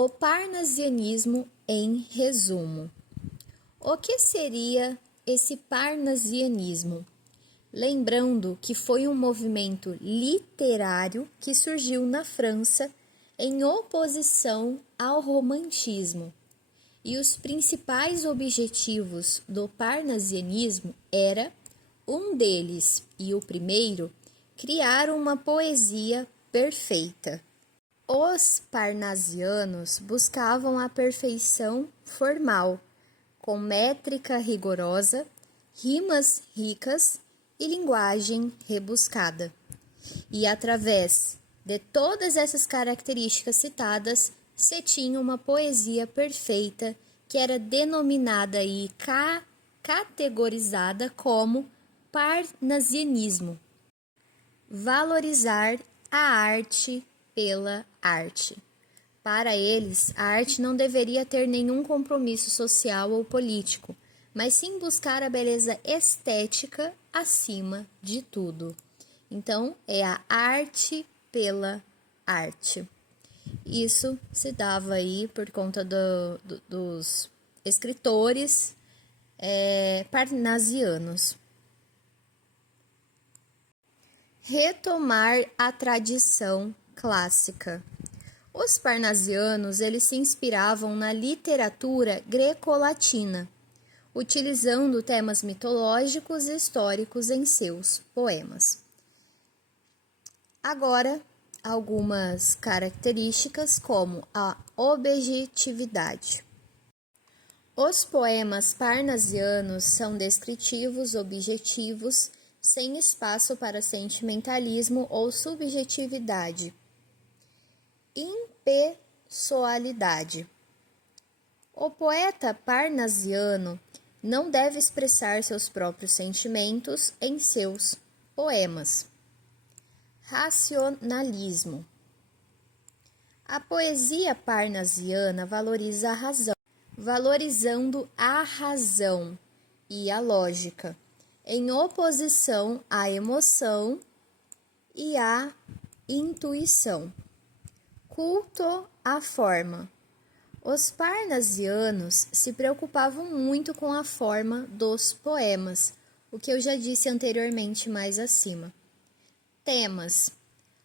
O parnasianismo em resumo. O que seria esse parnasianismo? Lembrando que foi um movimento literário que surgiu na França em oposição ao romantismo. E os principais objetivos do parnasianismo era, um deles e o primeiro, criar uma poesia perfeita. Os parnasianos buscavam a perfeição formal, com métrica rigorosa, rimas ricas e linguagem rebuscada. E através de todas essas características citadas, se tinha uma poesia perfeita que era denominada e categorizada como parnasianismo. Valorizar a arte pela arte. Para eles, a arte não deveria ter nenhum compromisso social ou político, mas sim buscar a beleza estética acima de tudo. Então, é a arte pela arte. Isso se dava aí por conta dos escritores parnasianos. Retomar a tradição clássica. Os parnasianos, eles se inspiravam na literatura greco-latina, utilizando temas mitológicos e históricos em seus poemas. Agora, algumas características como a objetividade. Os poemas parnasianos são descritivos, objetivos, sem espaço para sentimentalismo ou subjetividade. Impessoalidade. O poeta parnasiano não deve expressar seus próprios sentimentos em seus poemas. Racionalismo. A poesia parnasiana valoriza a razão, valorizando a razão e a lógica, em oposição à emoção e à intuição. Culto à forma. Os parnasianos se preocupavam muito com a forma dos poemas, o que eu já disse anteriormente mais acima. Temas.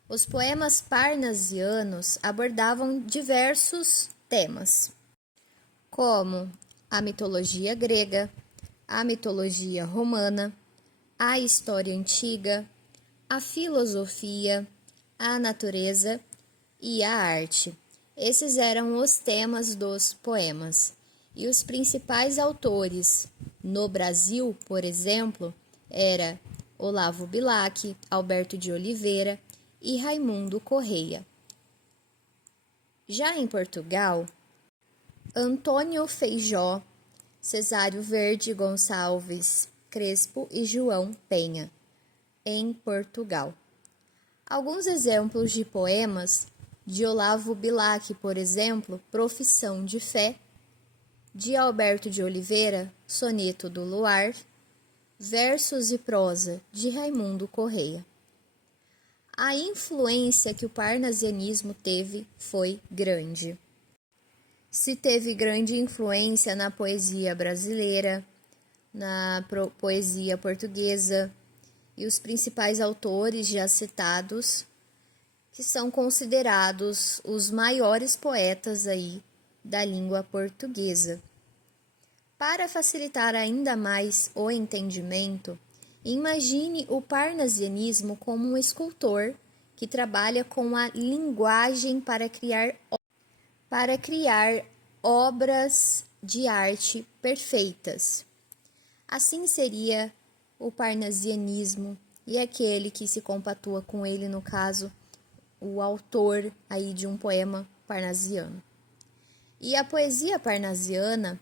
Os poemas parnasianos abordavam diversos temas, como a mitologia grega, a mitologia romana, a história antiga, a filosofia, a natureza e a arte. Esses eram os temas dos poemas. E os principais autores no Brasil, por exemplo, era Olavo Bilac, Alberto de Oliveira e Raimundo Correia. Já em Portugal, Antônio Feijó, Cesário Verde Gonçalves Crespo e João Penha, em Portugal. Alguns exemplos de poemas de Olavo Bilac, por exemplo, Profissão de Fé, de Alberto de Oliveira, Soneto do Luar, Versos e Prosa, de Raimundo Correia. A influência que o parnasianismo teve foi grande. Se teve grande influência na poesia brasileira, na poesia portuguesa, e os principais autores já citados, que são considerados os maiores poetas aí da língua portuguesa. Para facilitar ainda mais o entendimento, imagine o parnasianismo como um escultor que trabalha com a linguagem para criar obras de arte perfeitas. Assim seria o parnasianismo e aquele que se compatua com ele, no caso, o autor aí de um poema parnasiano. E a poesia parnasiana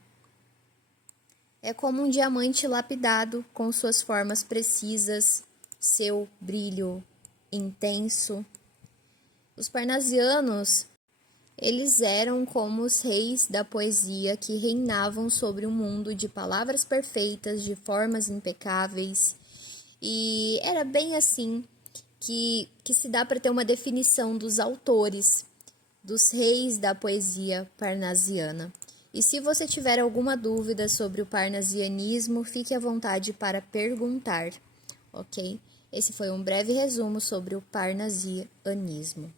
é como um diamante lapidado com suas formas precisas, seu brilho intenso. Os parnasianos, eles eram como os reis da poesia que reinavam sobre um mundo de palavras perfeitas, de formas impecáveis. E era bem assim que se dá para ter uma definição dos autores dos reis da poesia parnasiana. E se você tiver alguma dúvida sobre o parnasianismo, fique à vontade para perguntar, ok? Esse foi um breve resumo sobre o parnasianismo.